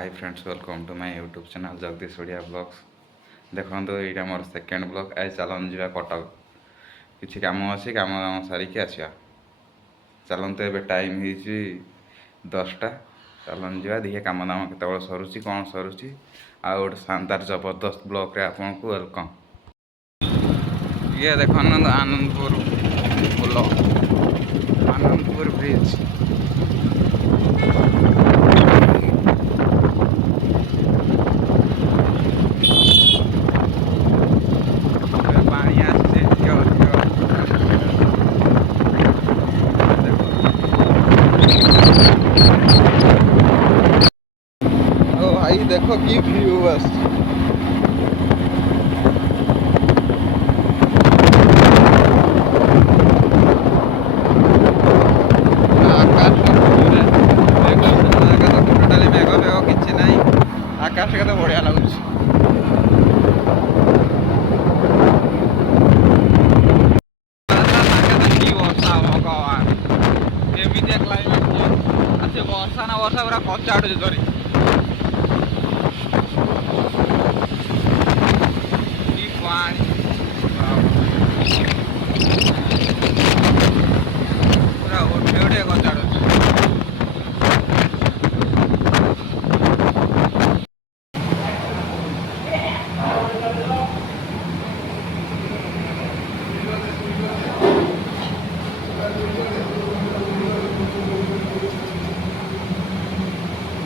Hi friends, welcome to my YouTube channel Jagdish Odia blogs. देखो ये more second blog. आज चलन जा कटक किसी कम अच्छी कम सारिकी आसवा। चलते ए टाइम हो 10टा। चलन जा देखिए कम दाम केत सरुची कौन सरुची आ गोटे शानदार जबरदस्त ब्लॉग रे आपको वेलकम। ये देखो आनंदपुर पुल, आनंदपुर ब्रिज। भाई देखो की व्यू बस। आकाश के तो बढ़िया लगुच। भगवान केमितिया क्लाइमेट अच्छे वर्षा ना वर्षा पूरा कचाड़ू धरी पूरा उठे उठे कचाड़ू।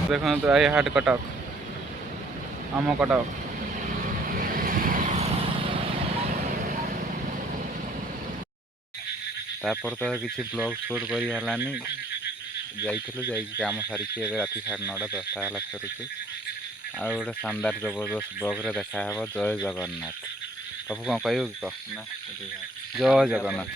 देखो तो आई हाट कटक आम कटक। तापर तो किसी ब्लॉग शूट करी हलानी जाइलु काम सारिकी राति 9:30 10टा है फेरुचु। आ गोटे शानदार जबरदस्त ब्लॉग रे देखा जय जगन्नाथ। कब कौन कह जय जगन्नाथ।